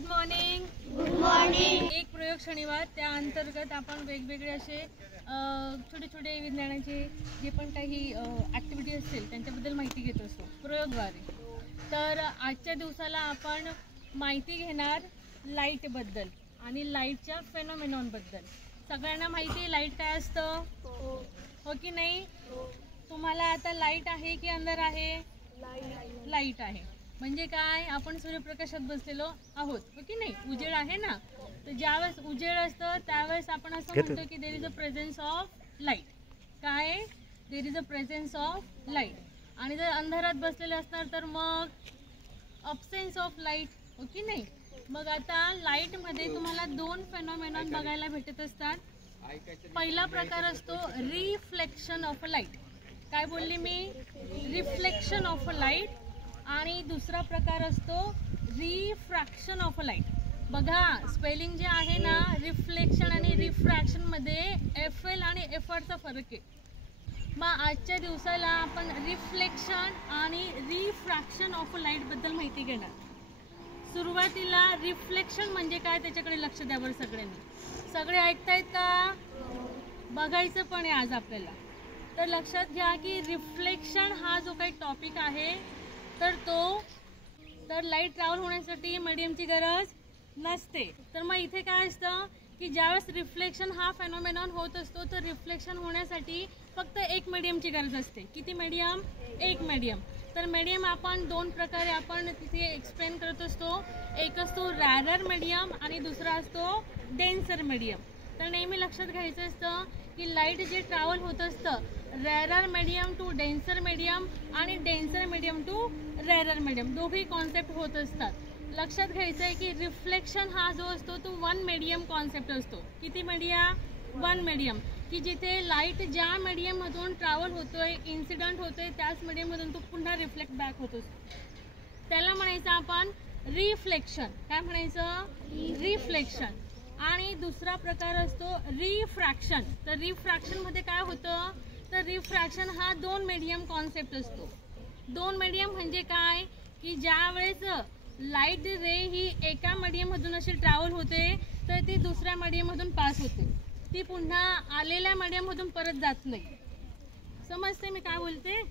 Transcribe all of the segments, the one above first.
Good morning. Good morning. एक प्रयोग शनिवार, त्या अंतर्गत आपण वेगवेगळे असे छोटे छोटे विज्ञानाचे जे पण काही ॲक्टिव्हिटी असतील त्यांच्याबद्दल माहिती घेत असतो प्रयोगद्वारे. तर आजच्या दिवसाला आपण माहिती घेणार लाईटबद्दल आणि लाईटच्या फेनॉमेनॉनबद्दल. सगळ्यांना माहिती आहे लाईट काय असतं, हो की नाही? तुम्हाला आता लाईट आहे की अंधार आहे? लाईट आहे. म्हणजे काय, आपण सूर्यप्रकाशात बसलेलो आहोत, हो की नाही? उजेड आहे ना. तर ज्यावेळेस उजेड असतं त्यावेळेस आपण असं म्हणतो की there is a presence of light. काय? There is a presence of light. आणि जर अंधारात बसलेले असणार तर मग अब्सेन्स ऑफ लाईट, हो की नाही? मग आता लाईटमध्ये तुम्हाला दोन फेनॉमेनॉन बघायला भेटत असतात. पहिला प्रकार असतो रिफ्लेक्शन ऑफ अ लाईट. काय बोलली मी? Reflection of a light. आणि दुसरा प्रकार असतो रिफ्रॅक्शन ऑफ अ लाईट. बघा स्पेलिंग जे आहे ना, रिफ्लेक्शन आणि रिफ्रॅक्शन मध्ये FL आणि FRचा फरक आहे. मग आजच्या दिवसाला आपण रिफ्लेक्शन आणि रिफ्रॅक्शन ऑफ अ लाईट बद्दल माहिती घेणार. सुरुवातीला रिफ्लेक्शन म्हणजे काय त्याच्याकडे लक्ष द्यावर सगळ्यांनी. सगळे ऐकतायत का? बघायचं पण आहे आज आपल्याला. तर लक्षात घ्या की रिफ्लेक्शन हा जो काही टॉपिक आहे तर लाईट ट्रॅव्हल होण्यासाठी मीडियमची गरज नसते. तर मग इथे काय असतं की ज्यावेळेस रिफ्लेक्शन हा फेनॉमेनॉन होत असतो तर रिफ्लेक्शन होण्यासाठी फक्त एक मीडियमची गरज असते. किती मीडियम? एक मीडियम. तर मीडियम आपण दोन प्रकारे आपण तिथे एक्सप्लेन करत असतो. एक असतो रॅरर मीडियम आणि दुसरा असतो डेन्सर मीडियम. तर नेहमी लक्षात घ्यायचं असतं की लाईट जे ट्रॅव्हल होत असतं रॅरर मीडियम टू डेन्सर मीडियम आणि डेन्सर मीडियम टू रॅरर मीडियम, दोघी कॉन्सेप्ट होत असतात. लक्षात घ्यायचं आहे की रिफ्लेक्शन हा जो असतो तो वन मीडियम कॉन्सेप्ट असतो. किती मीडियम? One medium. की जिथे लाईट ज्या मीडियममधून ट्रॅव्हल होतोय, इन्सिडंट होतोय, त्याच मीडियममधून तो पुन्हा रिफ्लेक्ट बॅक होत असतो. त्याला म्हणायचं आपण रिफ्लेक्शन. काय म्हणायचं? रिफ्लेक्शन. आणि दुसरा प्रकार असतो रिफ्रॅक्शन. तर रिफ्रॅक्शनमध्ये काय होतं तर रिफ्रॅक्शन हा दोन मीडियम कॉन्सेप्ट असतो. दोन मीडियम म्हणजे काय की ज्या वेळेस लाईट रे ही एका मीडियममधून अशी ट्रॅव्हल होते तर ती दुसऱ्या मीडियममधून पास होते. ती पुन्हा आलेल्या मीडियममधून परत जात नाही. समजते मी काय बोलते?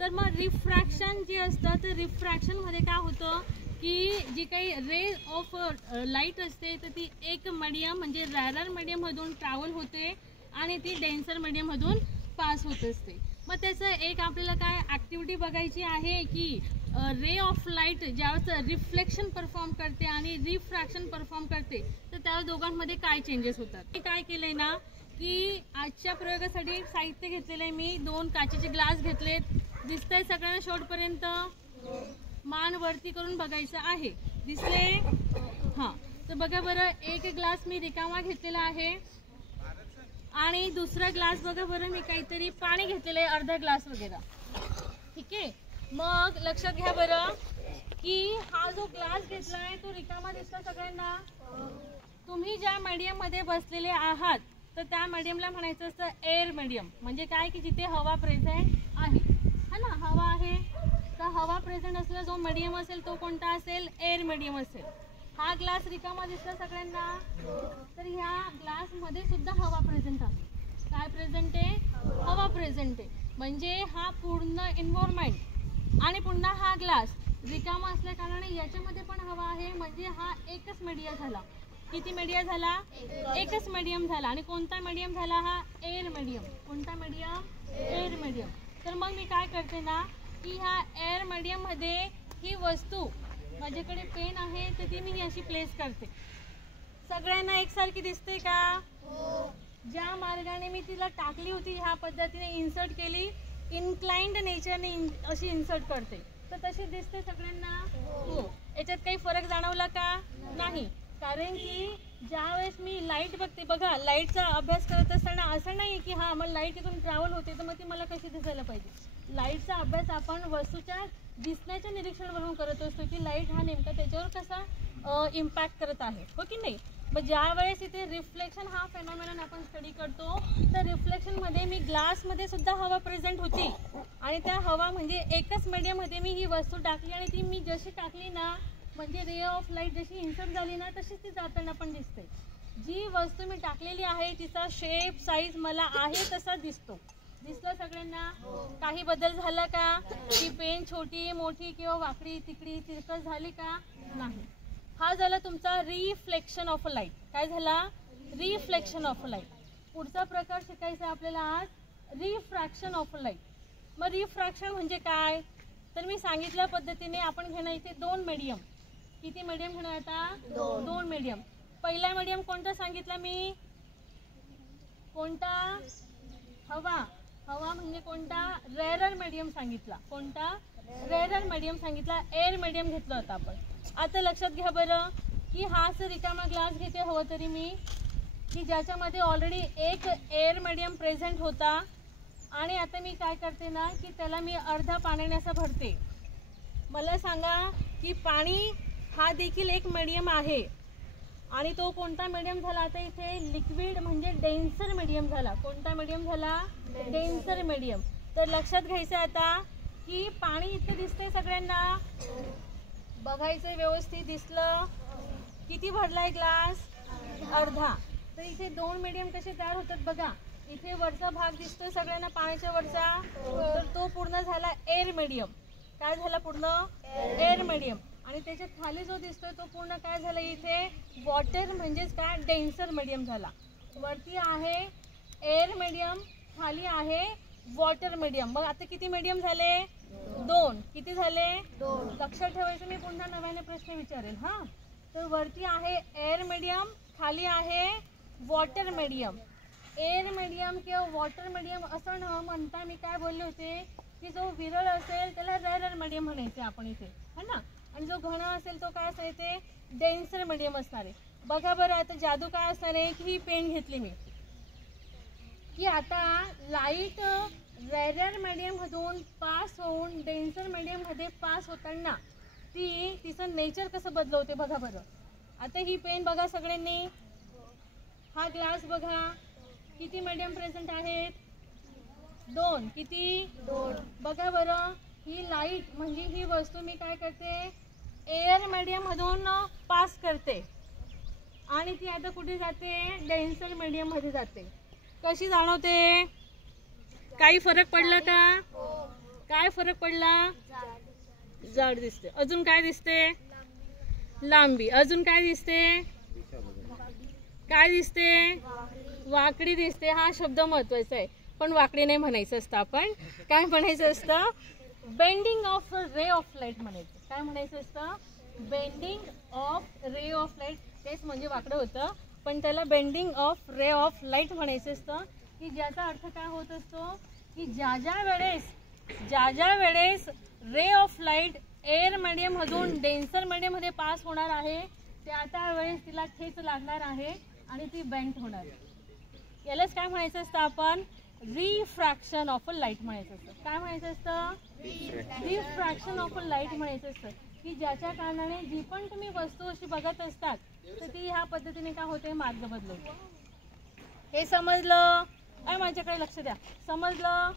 तर मग रिफ्रॅक्शन जे असतं तर रिफ्रॅक्शनमध्ये काय होतं की जी काही रे ऑफ लाईट असते तर ती एक मीडियम म्हणजे रॅरर मीडियममधून ट्रॅव्हल होते आणि ती डेन्सर मीडियममधून पास होत असते. मग त्याचं एक आपल्याला काय ॲक्टिव्हिटी बघायची आहे की रे ऑफ लाईट ज्यावेळेस रिफ्लेक्शन परफॉर्म करते आणि रिफ्रॅक्शन परफॉर्म करते तर त्या दोघांमध्ये काय चेंजेस होतात. मी काय केलंय ना की आजच्या प्रयोगासाठी साहित्य घेतलेलं आहे. मी दोन काचेचे ग्लास घेतलेत. दिसतंय सगळ्यांना शेवटपर्यंत? मान वरती करून बघायचं आहे. दिसले? हां. तर बघा बरं, एक ग्लास मी रिकामा घेतलेला आहे आणि दुसरा ग्लास बघा बरं मी काहीतरी पाणी घेतलेलं आहे, अर्धा ग्लास वगैरे. ठीक आहे. मग लक्षात घ्या बरं की हा जो ग्लास घेतला आहे तो रिकामा दिसतो सगळ्यांना. तुम्ही ज्या मीडियममध्ये बसलेले आहात तर त्या मीडियमला म्हणायचं असतं एअर मीडियम. म्हणजे काय की जिथे हवा प्रेझेंट आहे, है ना? हवा आहे तर हवा प्रेझेंट असलेला जो मीडियम असेल तो कोणता असेल? एअर मीडियम असेल. हा ग्लास रिकामा दिसला सगळ्यांना. तर ह्या ग्लासमध्ये सुद्धा हवा प्रेझेंट आहे. काय प्रेझेंट आहे? हवा प्रेझेंट आहे. म्हणजे हा पूर्ण एन्व्हायरमेंट आणि पुन्हा हा ग्लास रिकामा असल्या कारणाने याच्यामध्ये पण हवा आहे. म्हणजे हा एकच मीडिया झाला. किती मीडिया झाला? एकच मीडियम झाला. आणि कोणता मीडियम झाला? हा एअर मीडियम. कोणता मीडियम? Air medium. तर मग मी काय करते ना की ह्या एअर मीडियममध्ये ही वस्तू, माझ्याकडे पेन आहे तर ती मी अशी प्लेस करते. सगळ्यांना एकसारखी दिसते का? ज्या मार्गाने मी तिला टाकली होती ह्या पद्धतीने इन्सर्ट केली, इन्क्लाइंड नेचरने अशी इन्सर्ट करते तर तशी दिसते सगळ्यांना? हो. याच्यात काही फरक जाणवला का? नाही. कारण की ज्यावेळेस मी लाईट बघते, बघा लाईटचा अभ्यास करत असताना असं नाही की हां मग लाईट इथून ट्रॅव्हल होते तर मग ती मला कशी दिसायला पाहिजे. लाईटचा अभ्यास आपण वस्तूच्या दिसण्याच्या निरीक्षणावरून करत असतो की लाईट हा नेमका त्याच्यावर कसा इम्पॅक्ट करत आहे, हो की नाही? मग ज्या वेळेस इथे रिफ्लेक्शन हा फेनॉमेनॉन आपण स्टडी करतो तर रिफ्लेक्शनमध्ये मी ग्लासमध्ये सुद्धा हवा प्रेझेंट होती आणि त्या हवा म्हणजे एकच मीडियममध्ये मी ही वस्तू टाकली आणि ती मी जशी टाकली ना म्हणजे रे ऑफ लाईट जशी इन्सर्ट झाली ना तशीच ती जाताना पण दिसते. जी वस्तू मी टाकलेली आहे तिचा शेप साईज मला आहे तसा दिसतो. दिसलं सगळ्यांना? काही बदल झाला का? ती पेन छोटी मोठी किंवा वाकडी तिकडी तिरकस झाली का? नाही. हा झाला तुमचा रिफ्लेक्शन ऑफ अ लाईट. काय झाला? Reflection of a light. पुढचा प्रकार शिकायचा आपल्याला आज, रिफ्रॅक्शन ऑफ अ लाईट. मग रिफ्रॅक्शन म्हणजे काय? तर मी सांगितल्या पद्धतीने आपण घेणार इथे दोन मीडियम. किती मीडियम घेणार आता? दोन मीडियम. पहिला मीडियम कोणता सांगितला मी? कोणता? हवा. हवा म्हणजे कोणता? रेअरर मीडियम सांगितला. कोणता? रेअरर मीडियम सांगितला. एअर मीडियम घेतलं होतं आपण. आता लक्षात घ्या बरं की हा असं रिकामा ग्लास घेते हवं तरी मी, की ज्याच्यामध्ये ऑलरेडी एक एअर मीडियम प्रेझेंट होता आणि आता मी काय करते ना की त्याला मी अर्धा पाण्याने असं भरते. मला सांगा की पाणी हा देखील एक मीडियम आहे आणि तो कोणता मीडियम झाला? आता इथे लिक्विड म्हणजे डेन्सर मीडियम झाला. कोणता मीडियम झाला? Denser medium. तर लक्षात घ्यायचं आता की पाणी इथे दिसतंय सगळ्यांना, बघायचं व्यवस्थित. दिसलं? किती भरलाय ग्लास? अर्धा. तर इथे दोन मीडियम कसे तयार होतात बघा. इथे वरचा भाग दिसतोय सगळ्यांना पाण्याच्या वरचा, तर तो पूर्ण झाला एअर मीडियम. काय झाला? पूर्ण एअर मीडियम. आणि त्याच्या खाली जो दिसतोय तो पूर्ण काय झाला? इथे वॉटर म्हणजेच काय? डेन्सर मीडियम झाला. वरती आहे एअर मीडियम, खाली आहे वॉटर मीडियम. मग आता किती मीडियम झाले? दोन. किती झाले? दोन. लक्षात ठेवायचं. मी पुन्हा नव्याने प्रश्न विचारेल. हा, तर वरती आहे एअर मीडियम, खाली आहे वॉटर मीडियम. एअर मीडियम किंवा वॉटर मीडियम असं न म्हणता मी काय बोलले होते की जो विरळ असेल त्याला रेअरर मीडियम म्हणायचे आपण इथे, है ना. आणि जो घन असेल तो काय असेल? ते डेन्सर मीडियम असणार आहे. बघा बरं आता जादू काय असणार आहे की ही पेन घेतली मी, की आता लाईट रेअरर मीडियम मधून पास होऊन डेन्सर मीडियम मध्ये पास होताना तिचं नेचर कसं बदलवते बघा बरं. आता ही पेन बघा सगळ्यांनी, हा ग्लास बघा, किती मीडियम प्रेझेंट आहेत? दोन. किती? दोन. बघा बरं ही लाईट म्हणजे ही वस्तू मी काय करते? एअर मीडियम मधून पास करते आणि ती आता कुठे जाते? डेन्सर मीडियम मध्ये जाते. कशी जाणवते? काही फरक पडला का? काय फरक पडला? जाड दिसते. अजून काय दिसते? लांबी. अजून काय दिसते? काय दिसते? वाकडी दिसते. हा शब्द महत्वाचा आहे, पण वाकडी नाही म्हणायचं असतं. आपण काय म्हणायचं असतं? Bending of ray of light म्हणायचं. काय म्हणायचं असतं? Bending of ray of light. तेच म्हणजे वाकडं होतं, पण त्याला bending of ray of light म्हणायचं असतं. की ज्याचा अर्थ काय होत असतो की ज्या ज्या वेळेस ray of light air medium मधून डेन्सर मीडियम मध्ये पास होणार आहे त्या वेळेस तिला खेच लागणार आहे आणि ती बेंट होणार. यालाच काय म्हणायचं असतं आपण? रिफ्रॅक्शन ऑफ अ लाईट म्हणायचं असतं. काय म्हणायचं असतं? रिफ्रॅक्शन ऑफ अ लाईट म्हणायचं असतं. की ज्याच्या कारणाने जी पण तुम्ही वस्तू अशी बघत असतात तर ती ह्या पद्धतीने काय होते? मार्ग बदलते. हे समजलं? माझ्याकडे लक्ष द्या. समजलं?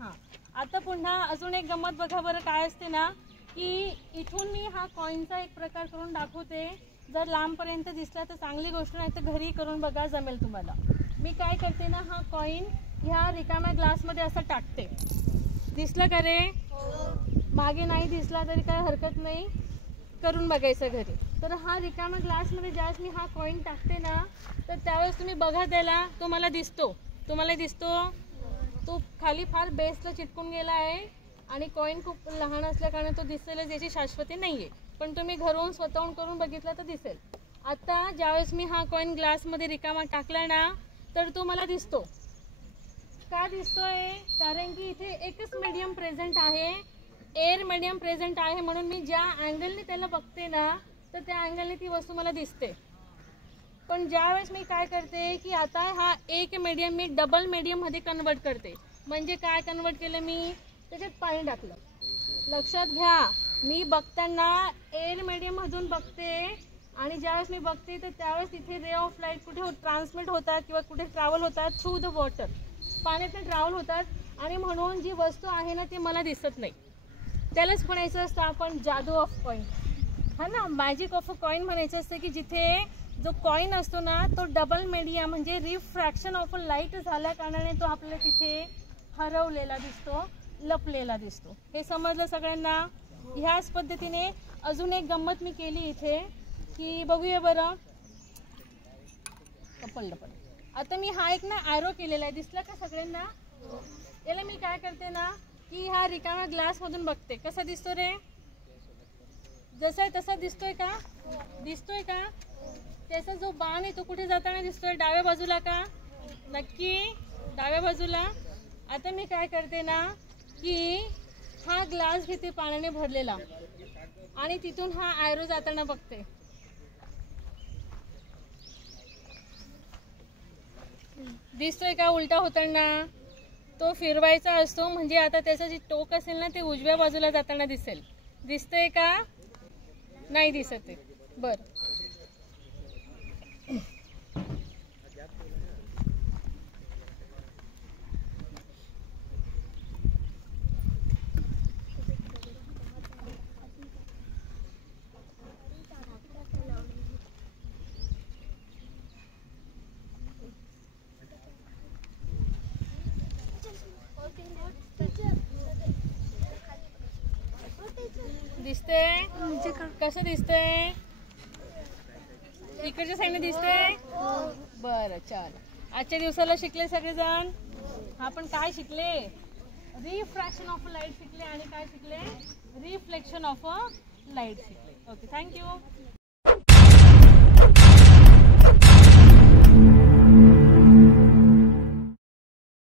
हां. आता पुन्हा अजून एक गंमत बघा बरं काय असते ना, की इथून मी हा कॉईनचा एक प्रकार करून दाखवते. जर लांबपर्यंत दिसला तर चांगली गोष्ट, नाही तर घरी करून बघा, जमेल तुम्हाला. मी काय करते ना, हा कॉईन ह्या रिकाम्या ग्लासमध्ये असं टाकते. दिसलं का रे? मागे नाही दिसला तरी काय हरकत नाही, करून बघायचं घरी. तर हा रिकाम्या ग्लासमध्ये ज्यावेळेस मी हा कॉईन टाकते ना तर त्यावेळेस तुम्ही बघा त्याला, तो मला दिसतो. तुम्हाला दिसतो? तो खाली फार बेसला चिटकून गेला आहे आणि कॉईन खूप लहान असल्या कारणाने तो दिसेलच, याची शाश्वती नाही आहे. पण तुम्ही घरून स्वतःहून करून बघितलं तर दिसेल. आता ज्यावेळेस मी हा कॉईन ग्लासमध्ये रिकामा टाकला ना तर तो मला दिसतो. का दिसतोय? कारण की इथे एकच मीडियम प्रेझेंट आहे, एअर मीडियम प्रेझेंट आहे. म्हणून मी ज्या अँगलने त्याला बघते ना तर त्या अँगलने ती वस्तू मला दिसते. पण ज्यावेळेस मी काय करते की आता हा एक मीडियम मी डबल मीडियममध्ये कन्वर्ट करते. म्हणजे काय कन्वर्ट केलं मी? त्याच्यात पाणी टाकलं. लक्षात घ्या, मी बघताना एअर मीडियममधून बघते आणि ज्यावेळेस मी बघते तर त्यावेळेस तिथे रे ऑफ लाईट कुठे ट्रान्समिट होतात किंवा कुठे ट्रॅव्हल होतात? Through the water. पाण्यातून ट्रॅव्हल होतात आणि म्हणून जी वस्तू आहे ना ती मला दिसत नाही. त्यालाच म्हणायचं असतं आपण जादू ऑफ कॉईन. हा ना, मॅजिक ऑफ अ कॉईन म्हणायचं असतं की जिथे जो कॉईन असतो ना तो डबल मीडिया म्हणजे रिफ्रॅक्शन ऑफ अ लाईट झाल्या कारणाने तो आपल्याला तिथे हरवलेला दिसतो, लपलेला दिसतो. हे समजलं सगळ्यांना? ह्याच पद्धतीने अजून एक गंमत मी केली इथे की बघूया बरं. Couple double. आता मी हा एक ना ॲरो केलेला आहे, दिसला का सगळ्यांना? याला मी काय करते ना की हा रिकामा ग्लास मधून बघते, कसा दिसतो रे? जसा आहे तसा दिसतोय का? दिसतोय का? त्याचा जो बाण आहे तो कुठे जाताना दिसतोय? डाव्या बाजूला का? नक्की डाव्या बाजूला. आता मी काय करते ना की हा ग्लास घेते पाण्याने भरलेला आणि तिथून हा ॲरो जाताना बघते. दिसतोय का उलटा होताना? तो फिरवायचा असतो म्हणजे आता त्याचं जे टोक असेल ना ते उजव्या बाजूला जाताना दिसेल. दिसतंय का? नाही दिसत आहे. बरं, दिसतंय? कसं दिसतंय? इकडच्या साईडने दिसतंय? बरं, चल. आजच्या दिवसाला शिकले सगळेजण? आपण काय शिकले? रिफ्रॅक्शन ऑफ अ लाईट शिकले आणि काय शिकले? रिफ्लेक्शन ऑफ अ लाईट शिकले. Okay, thank you.